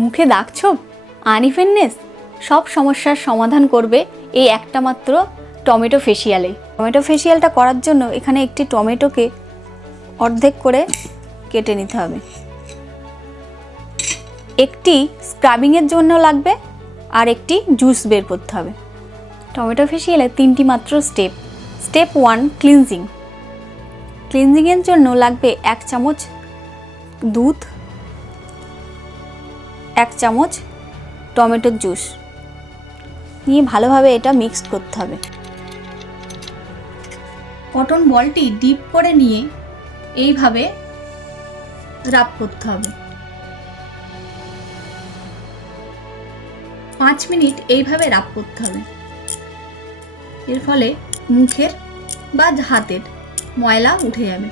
মুখে দাগছোপ, আনইভেননেস সব সমস্যার সমাধান করবে এই একটা মাত্র টমেটো ফেসিয়ালে। টমেটো ফেসিয়ালটা করার জন্য এখানে একটি টমেটোকে অর্ধেক করে কেটে নিতে হবে। একটি স্ক্রাবিংয়ের জন্য লাগবে আর একটি জুস বের করতে হবে। টমেটো ফেসিয়ালে 3টি মাত্র স্টেপ। Step 1 cleansing. ক্লিনজিংয়ের জন্য লাগবে 1 চামচ দুধ, 1 চামচ টমেটোর জুস নিয়ে ভালোভাবে এটা মিক্সড করতে হবে। কটন বলটি ডিপ করে নিয়ে এইভাবে রাব করতে হবে। 5 মিনিট এইভাবে রাব করতে হবে। এর ফলে মুখের বা হাতের ময়লা উঠে যাবে।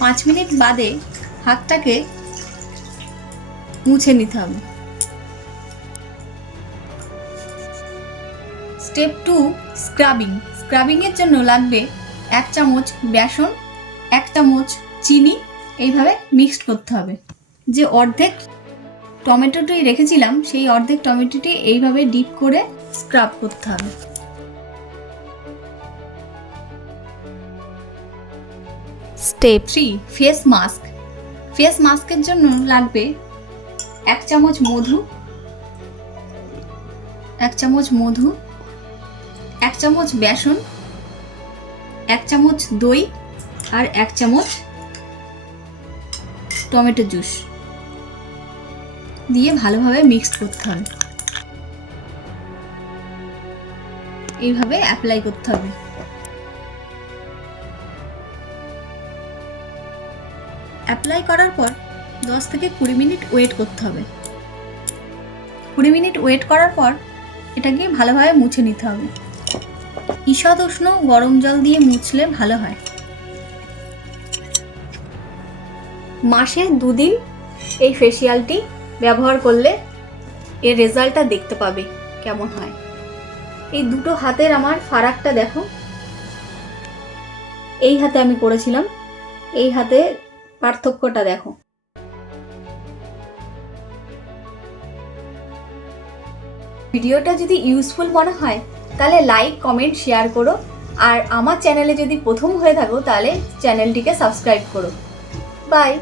5 মিনিট বাদে হাতটাকে মুছে নিতে হবে। Step 2 scrubbing. স্ক্রাবিংয়ের জন্য লাগবে 1 চামচ বেসন, 1 চামচ চিনি, এইভাবে মিক্সড করতে হবে। যে অর্ধেক টমেটোটি রেখেছিলাম সেই অর্ধেক টমেটোটি এইভাবে ডিপ করে স্ক্রাব করতে হবে। Step 3 face mask. ফেস মাস্কের জন্য লাগবে 1 চামচ মধু, 1 চামচ বেসন, 1 চামচ দই আর 1 চামচ টমেটো জুস দিয়ে ভালোভাবে মিক্সড করতে হবে। এইভাবে অ্যাপ্লাই করতে হবে। অ্যাপ্লাই করার পর 10 থেকে 20 মিনিট ওয়েট করতে হবে। 20 মিনিট ওয়েট করার পর এটাকে ভালোভাবে মুছে নিতে হবে। ঈষৎ উষ্ণ গরম জল দিয়ে মুছলে ভালো হয়। মাসে 2 দিন এই ফেসিয়ালটি ব্যবহার করলে এর রেজাল্টটা দেখতে পাবে কেমন হয়। এই দুটো হাতের আমার ফারাকটা দেখো। এই হাতে আমি করেছিলাম, এই হাতে পার্থক্যটা দেখো। ভিডিওটা যদি ইউজফুল মনে হয় তাহলে লাইক, কমেন্ট, শেয়ার করো। আর আমার চ্যানেলে যদি প্রথম হয়ে থাকো তাহলে চ্যানেলটিকে সাবস্ক্রাইব করো। বাই।